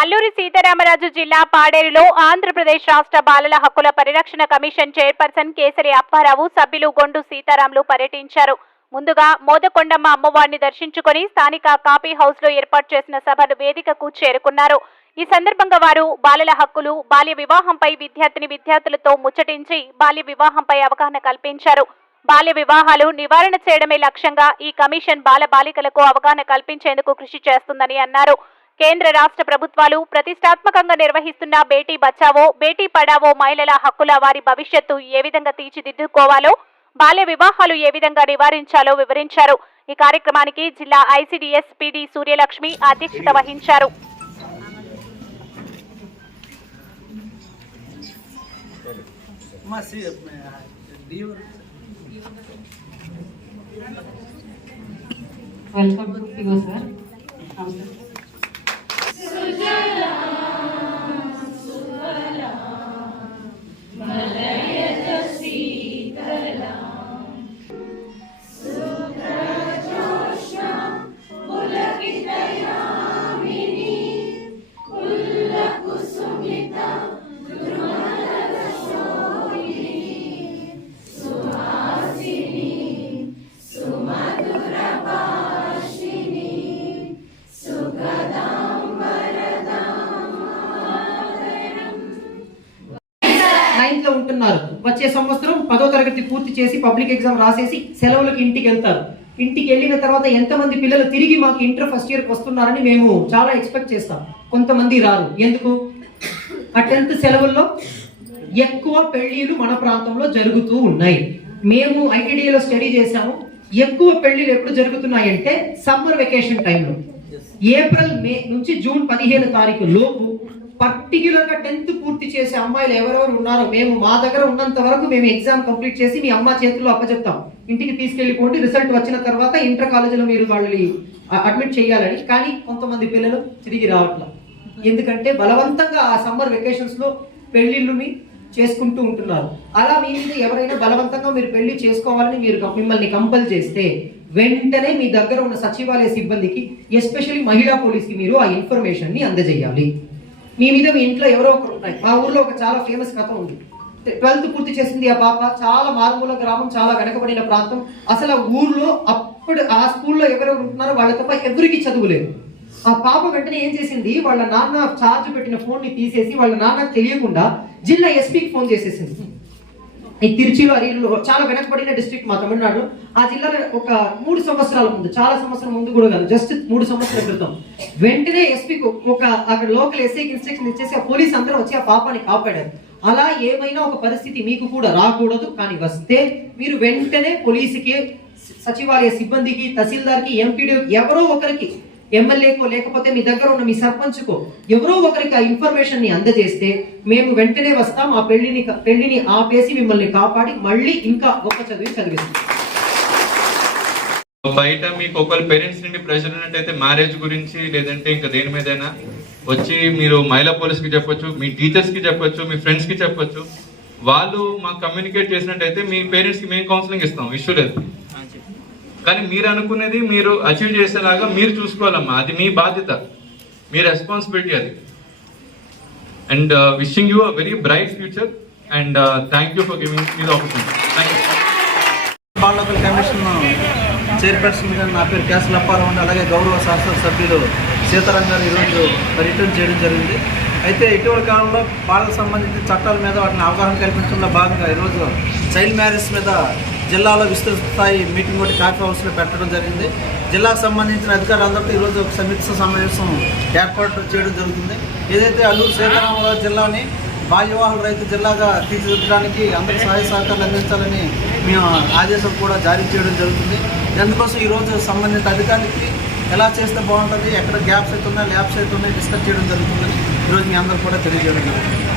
అల్లూరి సీతారామరాజు జిల్లా పాడేరులో ఆంధ్రప్రదేశ్ రాష్ట్ర బాలల హక్కుల పరిరక్షణ కమిషన్ చైర్పర్సన్ కేసరి అప్పారావు, సభ్యులు గొండు సీతారాములు పర్యటించారు. ముందుగా మోదకొండమ్మ అమ్మవారిని దర్శించుకుని స్థానిక కాఫీ హౌస్ లో ఏర్పాటు చేసిన సభను వేదికకు చేరుకున్నారు. ఈ సందర్భంగా వారు బాలల హక్కులు, బాల్య వివాహంపై విద్యార్థులతో ముచ్చటించి బాల్య వివాహంపై అవగాహన కల్పించారు. బాల్య వివాహాలు నివారణ చేయడమే లక్ష్యంగా ఈ కమిషన్ బాల బాలికలకు అవగాహన కల్పించేందుకు కృషి చేస్తుందని అన్నారు. కేంద్ర రాష్ట్ర ప్రభుత్వాలు ప్రతిష్టాత్మకంగా నిర్వహిస్తున్న బేటీ బచావో, బేటీ పడావో మహిళల హక్కుల వారి భవిష్యత్తు ఏ విధంగా తీర్చిదిద్దుకోవాలో, బాల్య వివాహాలు ఏ విధంగా నివారించాలో వివరించారు. ఈ కార్యక్రమానికి జిల్లా ఐసిడిఎస్ పిడి సూర్యలక్ష్మి అధ్యక్షత వహించారు. Welcome to Figo sir. లో ఉంటున్నారు. వచ్చే సంవత్సరం 10వ తరగతి పూర్తి చేసి పబ్లిక్ ఎగ్జామ్ రాసేసి సెలవులకు ఇంటికి వెళ్తారు. ఇంటికి వెళ్ళిన తర్వాత ఎంతమంది పిల్లలు తిరిగి మాకు ఇంటర్ ఫస్ట్ ఇయర్కి వస్తున్నారని మేము చాలా ఎక్స్పెక్ట్ చేస్తాం. కొంతమంది రారు. ఎందుకు? ఆ 10th సెలవుల్లో ఎక్కువ పెళ్లిళ్ళు మన ప్రాంతంలో జరుగుతూ ఉన్నాయి. మేము ఐటీడీఏలో స్టడీ చేశాము. ఎక్కువ పెళ్లిళ్ళు ఎప్పుడు జరుగుతున్నాయంటే సమ్మర్ వెకేషన్ టైంలో, ఏప్రిల్ మే నుంచి జూన్ 15 తారీఖు లోపు పర్టిక్యులర్గా 10th పూర్తి చేసే అమ్మాయిలు ఎవరెవరు ఉన్నారో మేము మా దగ్గర ఉన్నంత వరకు మేము ఎగ్జామ్ కంప్లీట్ చేసి మీ అమ్మ చేతుల్లో అప్పచెప్తాం. ఇంటికి తీసుకెళ్ళిపోండి, రిజల్ట్ వచ్చిన తర్వాత ఇంటర్ కాలేజీలో మీరు వాళ్ళని అడ్మిట్ చేయాలని. కానీ కొంతమంది పిల్లలు తిరిగి రావట్లా. ఎందుకంటే బలవంతంగా ఆ సమ్మర్ వెకేషన్స్లో పెళ్లిళ్ళుని చేసుకుంటూ ఉంటున్నారు. అలా మీ మీద ఎవరైనా బలవంతంగా మీరు పెళ్లి చేసుకోవాలని మిమ్మల్ని కంపల్ చేస్తే వెంటనే మీ దగ్గర ఉన్న సచివాలయ సిబ్బందికి, ఎస్పెషల్లీ మహిళా పోలీస్కి మీరు ఆ ఇన్ఫర్మేషన్ని అందజేయాలి. మీ మీద మీ ఇంట్లో ఎవరో ఒకరు ఉన్నాయి. మా ఊర్లో ఒక చాలా ఫేమస్ కథ ఉంది. 12th పూర్తి చేసింది ఆ పాప. చాలా మారుమూల గ్రామం, చాలా వెనకబడిన ప్రాంతం. అసలు ఊర్లో అప్పుడు ఆ స్కూల్లో ఎవరెవరు ఉంటున్నారో వాళ్ళ తప్ప ఎవరికి చదువులేదు. ఆ పాప వెంటనే ఏం చేసింది, వాళ్ళ నాన్న ఛార్జ్ పెట్టిన ఫోన్ ని తీసేసి వాళ్ళ నాన్నకు తెలియకుండా జిల్లా ఎస్పీకి ఫోన్ చేసేసింది. ఈ తిరుచిలో, అరియలో చాలా వెనకబడిన డిస్ట్రిక్ట్ మా తమిళనాడులో. ఆ జిల్లాలో ఒక 3 సంవత్సరాల ముందు, చాలా సంవత్సరం ముందు కూడా కాదు, జస్ట్ 3 సంవత్సరాల క్రితం వెంటనే ఎస్పీకి అక్కడ లోకల్ ఎస్ఐకి ఇన్స్ట్రక్షన్ ఇచ్చేసి ఆ పోలీస్ అందరూ వచ్చి ఆ పాపని కాపాడారు. అలా ఏమైనా ఒక పరిస్థితి మీకు కూడా రాకూడదు. కానీ వస్తే మీరు వెంటనే పోలీసుకి, సచివాలయ సిబ్బందికి, తహసీల్దార్కి, ఎంపీడీ ఎవరో ఒకరికి, ఎమ్మెల్యేకో లేకపోతే మీ దగ్గర ఉన్న మీ సర్పంచ్కో ఎవరో ఒకరికి ఆ ఇన్ఫర్మేషన్ ని అందజేస్తే మేము వెంటనే వస్తాం. ఆ పెళ్లిని ఆపేసి మిమ్మల్ని కాపాడి మళ్ళీ ఇంకా గొప్ప చదివిస్తాం. బయట మీకు ఒకరి పేరెంట్స్ నుండి ప్రెషర్ ఉన్నట్టయితే మ్యారేజ్ గురించి, లేదంటే ఇంకా దేని మీదైనా వచ్చి మీరు మహిళా పోలీస్కి చెప్పొచ్చు, మీ టీచర్స్కి చెప్పొచ్చు, మీ ఫ్రెండ్స్కి చెప్పొచ్చు. వాళ్ళు మాకు కమ్యూనికేట్ చేసినట్టయితే మీ పేరెంట్స్కి మేము కౌన్సిలింగ్ ఇస్తాం, ఇష్యూ లేదు. కానీ మీరు అనుకునేది మీరు అచీవ్ చేసేలాగా మీరు చూసుకోవాలమ్మా. అది మీ బాధ్యత, మీ రెస్పాన్సిబిలిటీ అది. And wishing you a very bright future and thank you for giving me the opportunity. Thank you. బాలల హక్కుల కమిషన్ చైర్పర్సన్గా నా పేరు కేసరి అప్పారావు, అలాగే గౌరవ శాసన సభ్యులు సీతారాం గారు ఈరోజు పర్యటన చేయడం జరిగింది. అయితే ఇటీవల కాలంలో బాలలకు సంబంధించిన చట్టాల మీద వాటిని అవగాహన కల్పించడంలో భాగంగా ఈరోజు చైల్డ్ మ్యారేజ్ మీద జిల్లాలో విస్తృత స్థాయి మీటింగ్ ఒకటి కాఫీ హౌస్లో పెట్టడం జరిగింది. జిల్లాకు సంబంధించిన అధికారులందరితో ఈరోజు ఒక సమీక్ష సమావేశం ఏర్పాటు చేయడం జరుగుతుంది. ఏదైతే అల్లూరు సీతారామరాజు జిల్లాని బాల్య వివాహాల రహిత జిల్లాగా తీర్చిదిద్దడానికి అందరూ సహాయ సహకారాలు అందించాలని మేము ఆదేశాలు కూడా జారీ చేయడం జరుగుతుంది. అందుకోసం ఈరోజు సంబంధిత అధికారులకి ఎలా చేస్తే బాగుంటుంది, ఎక్కడ గ్యాప్స్ అయితే ఉన్నాయి, ల్యాబ్స్ అయితే ఉన్నాయి డిస్కస్ చేయడం జరుగుతుందని ఈరోజు మీ అందరూ కూడా తెలియజేయడం జరుగుతుంది.